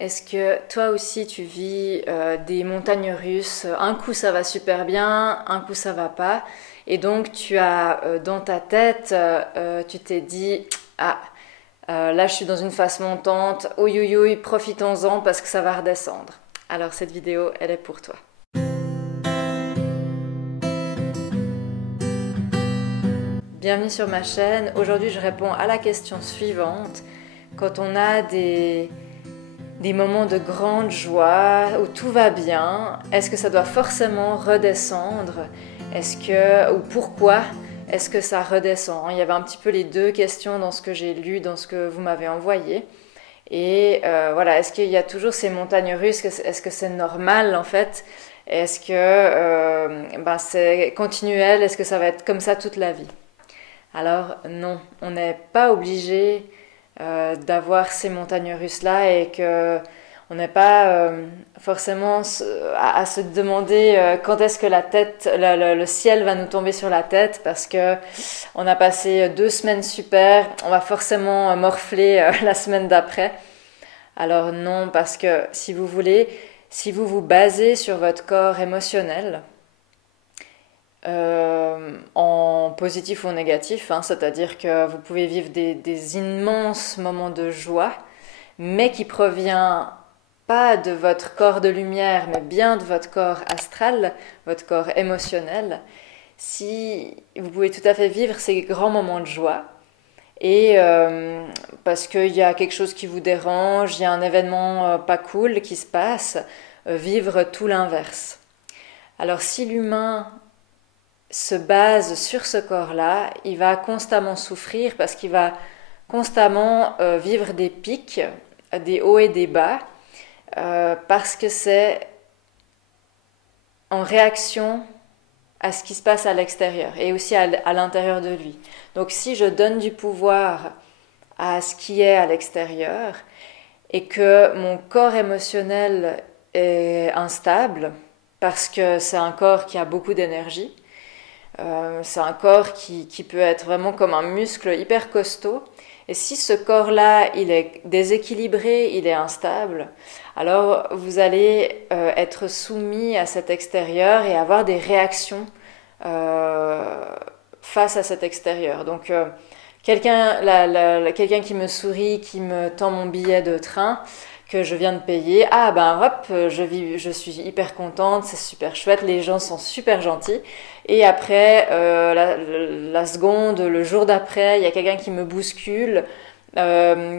Est-ce que toi aussi tu vis des montagnes russes? Un coup ça va super bien, un coup ça va pas. Et donc tu as dans ta tête, tu t'es dit, ah, là je suis dans une phase montante, ouïe, profitons-en parce que ça va redescendre. Alors cette vidéo, elle est pour toi. Bienvenue sur ma chaîne. Aujourd'hui je réponds à la question suivante. Quand on a des moments de grande joie où tout va bien, est-ce que ça doit forcément redescendre? Ou pourquoi est-ce que ça redescend? Il y avait un petit peu les deux questions dans ce que j'ai lu, dans ce que vous m'avez envoyé. Et voilà, est-ce qu'il y a toujours ces montagnes russes? Est-ce que c'est normal en fait? Est-ce que c'est continuel? Est-ce que ça va être comme ça toute la vie? Alors non, on n'est pas obligé d'avoir ces montagnes russes-là et que on n'est pas forcément à se demander quand est-ce que le ciel va nous tomber sur la tête parce que on a passé 2 semaines super, on va forcément morfler la semaine d'après. Alors non, parce que si vous voulez, si vous vous basez sur votre corps émotionnel, en positif ou en négatif, hein, c'est-à-dire que vous pouvez vivre des immenses moments de joie, mais qui provient pas de votre corps de lumière, mais bien de votre corps astral, votre corps émotionnel. Si vous pouvez tout à fait vivre ces grands moments de joie, et parce qu'il y a quelque chose qui vous dérange, il y a un événement pas cool qui se passe, vivre tout l'inverse. Alors si l'humain se base sur ce corps-là, il va constamment souffrir parce qu'il va constamment vivre des pics, des hauts et des bas, parce que c'est en réaction à ce qui se passe à l'extérieur et aussi à l'intérieur de lui. Donc si je donne du pouvoir à ce qui est à l'extérieur et que mon corps émotionnel est instable, parce que c'est un corps qui a beaucoup d'énergie, c'est un corps qui peut être vraiment comme un muscle hyper costaud. Et si ce corps-là, il est déséquilibré, il est instable, alors vous allez être soumis à cet extérieur et avoir des réactions face à cet extérieur. Donc quelqu'un qui me sourit, qui me tend mon billet de train, que je viens de payer, ah ben hop, je suis hyper contente, c'est super chouette, les gens sont super gentils. Et après, la seconde, le jour d'après, il y a quelqu'un qui me bouscule,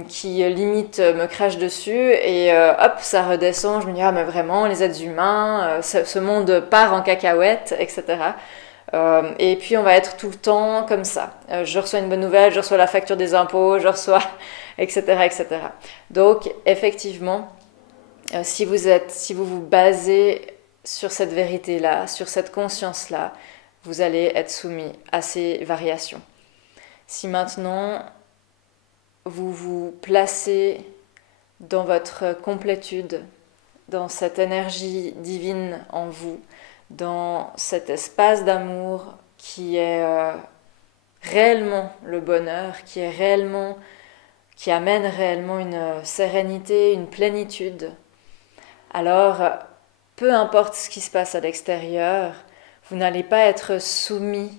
qui limite me crache dessus, et hop, ça redescend, je me dis, ah mais vraiment, les êtres humains, ce monde part en cacahuète, etc. Et puis on va être tout le temps comme ça. Je reçois une bonne nouvelle, je reçois la facture des impôts, je reçois, etc., etc. Donc effectivement, si vous vous basez sur cette vérité-là, sur cette conscience-là, vous allez être soumis à ces variations. Si maintenant vous vous placez dans votre complétude, dans cette énergie divine en vous, dans cet espace d'amour qui est réellement le bonheur, qui amène réellement une sérénité, une plénitude, alors peu importe ce qui se passe à l'extérieur, vous n'allez pas être soumis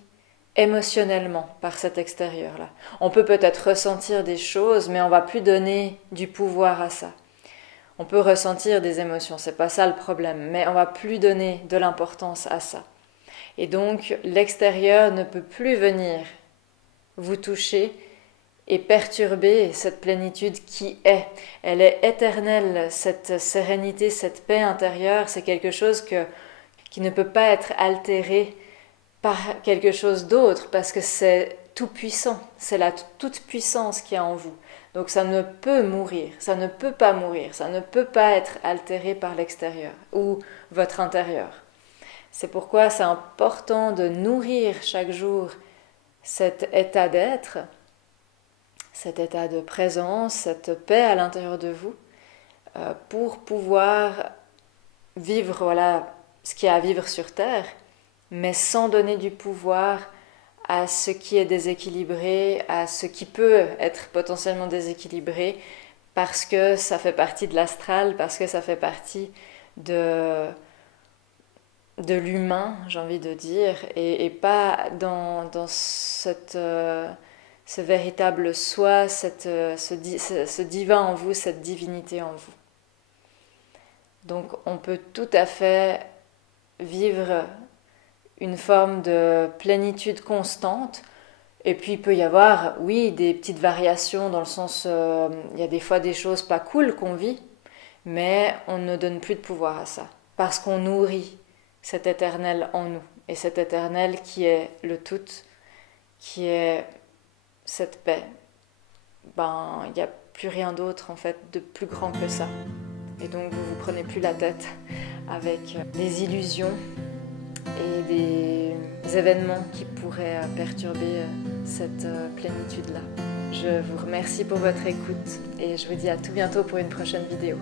émotionnellement par cet extérieur-là. On peut peut-être ressentir des choses, mais on va plus donner du pouvoir à ça. On peut ressentir des émotions, c'est pas ça le problème, mais on va plus donner de l'importance à ça. Et donc l'extérieur ne peut plus venir vous toucher et perturber cette plénitude qui est. Elle est éternelle, cette sérénité, cette paix intérieure, c'est quelque chose qui ne peut pas être altéré par quelque chose d'autre, parce que c'est tout puissant, c'est la toute puissance qui est en vous. Donc ça ne peut mourir, ça ne peut pas mourir, ça ne peut pas être altéré par l'extérieur ou votre intérieur. C'est pourquoi c'est important de nourrir chaque jour cet état d'être, cet état de présence, cette paix à l'intérieur de vous, pour pouvoir vivre ce qu'il y a à vivre sur Terre, mais sans donner du pouvoir à ce qui est déséquilibré, à ce qui peut être potentiellement déséquilibré, parce que ça fait partie de l'astral, parce que ça fait partie de, de l'humain, j'ai envie de dire, et pas dans ce véritable soi, ce divin en vous, cette divinité en vous. Donc on peut tout à fait vivre une forme de plénitude constante. Et puis il peut y avoir, oui, des petites variations dans le sens, il y a des fois des choses pas cool qu'on vit, mais on ne donne plus de pouvoir à ça. Parce qu'on nourrit cet éternel en nous. Et cet éternel qui est le tout, qui est cette paix, ben il n'y a plus rien d'autre en fait de plus grand que ça. Et donc vous vous prenez plus la tête avec des illusions et des événements qui pourraient perturber cette plénitude-là. Je vous remercie pour votre écoute et je vous dis à tout bientôt pour une prochaine vidéo.